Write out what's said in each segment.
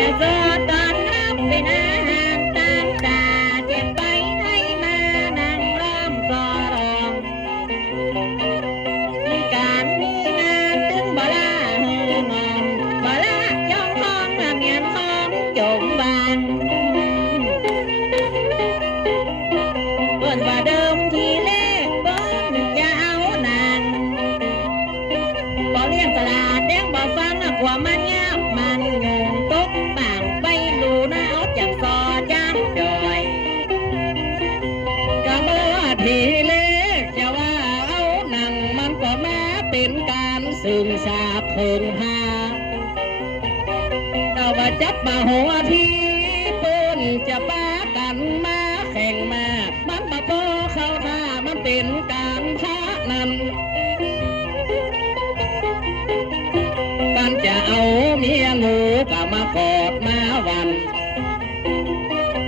จะรอตอนรับเป็นอาหารตามตาเจ็บไปให้มานั่งล้อมซอรองมีการมีงานถึงบ่ลาเฮืองอนบ่ลาจ้องห้องละเมียนห้องจมบานเพิ่นว่าเดิมทีเลขบ่นึกจะเอานางบ่เลี้ยงตลาดแดงบ่ฟังกว่ามันยากมันงงตกต่างไปดูนะเอาจากซอจ้างจอยก็บ่ทีเลขจะว่าเอานังมันก็มาเป็นการซึมซาบเพิ่งพาเราว่าจับมาหัวที่เปิ้นจะป้ากันมาแข่งมามันมาพอเข้าท่ามันเป็นการพานั้นกันจะเอาเมียงูก็มากอดมาวัน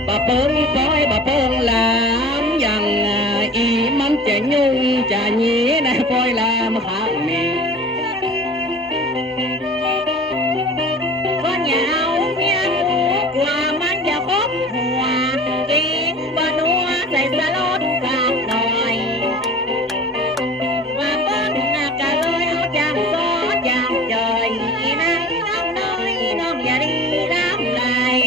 บะเปิงปล่อยบะเปิงลามยังอีมันจะยุ่งจะหนีนะปล่อยลามข้างนี้ก็อย่าเอาเมียงูกว่ามันจะคบหัวกินบะนัวใส่สลดกากหน่อยว่าเปิ้ลน่ะก็เลยเอาจางซอจางจอยนะน้องน้อยน้องอย่าดีน้ำลาย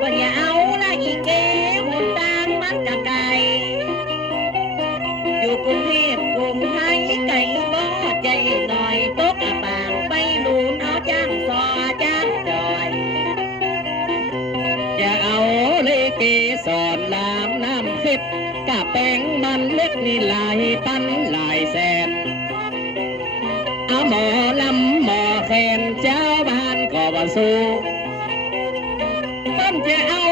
ก็อย่าเอาละอีเก๋หุ่นตามมันจะไกลอยู่กรุงเทพกรุงไทยไก่บ่ใจหน่อยตกปางไปลูนเอาจ้างซอจ้างจอยจะเอาเลเกสอนลามน้ำเพชรกะแป้งมันเล็กนี่หลายปันหลายแสนเอาหมอลำหมอแคนเจ้าบ้านก็ว่าสู้ต้นจะเอา